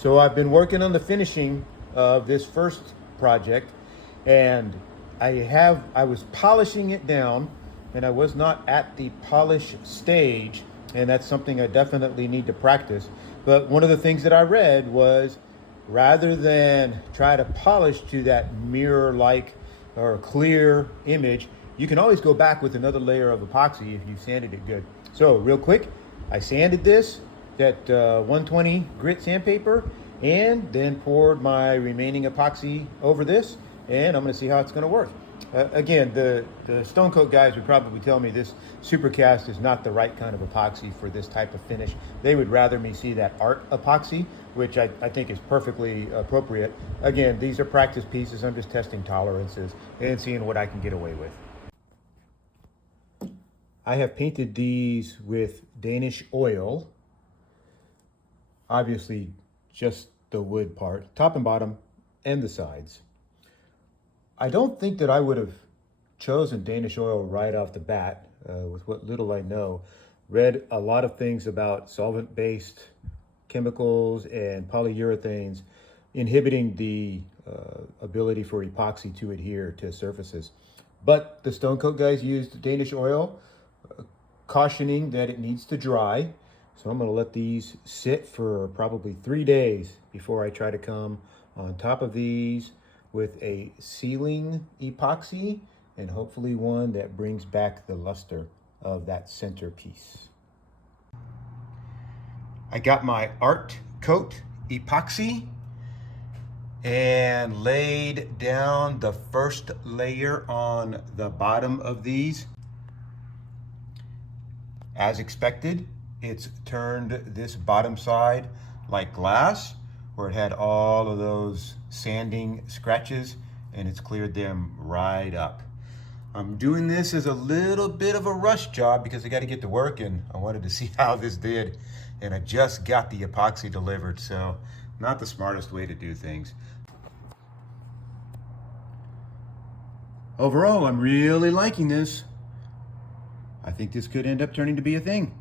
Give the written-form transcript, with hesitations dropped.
So I've been working on the finishing of this first project, and I was polishing it down, and I was not at the polish stage, and that's something I definitely need to practice. But one of the things that I read was, rather than try to polish to that mirror-like or clear image, you can always go back with another layer of epoxy if you sanded it good. So real quick, I sanded this that 120 grit sandpaper, and then poured my remaining epoxy over this, and I'm going to see how it's going to work. Again, the Stone Coat guys would probably tell me this supercast is not the right kind of epoxy for this type of finish. They would rather me see that art epoxy, which I think is perfectly appropriate. Again, these are practice pieces. I'm just testing tolerances and seeing what I can get away with. I have painted these with Danish oil. Obviously, just the wood part, top and bottom, and the sides. I don't think that I would have chosen Danish oil right off the bat, with what little I know. Read a lot of things about solvent-based chemicals and polyurethanes inhibiting the ability for epoxy to adhere to surfaces. But the Stone Coat guys used Danish oil, cautioning that it needs to dry. So I'm going to let these sit for probably 3 days before I try to come on top of these with a sealing epoxy, and hopefully one that brings back the luster of that centerpiece. I got my Art Coat epoxy and laid down the first layer on the bottom of these. As expected, it's turned this bottom side like glass, where it had all of those sanding scratches, and it's cleared them right up. I'm doing this as a little bit of a rush job because I got to get to work, and I wanted to see how this did, and I just got the epoxy delivered, so not the smartest way to do things. Overall, I'm really liking this. I think this could end up turning to be a thing.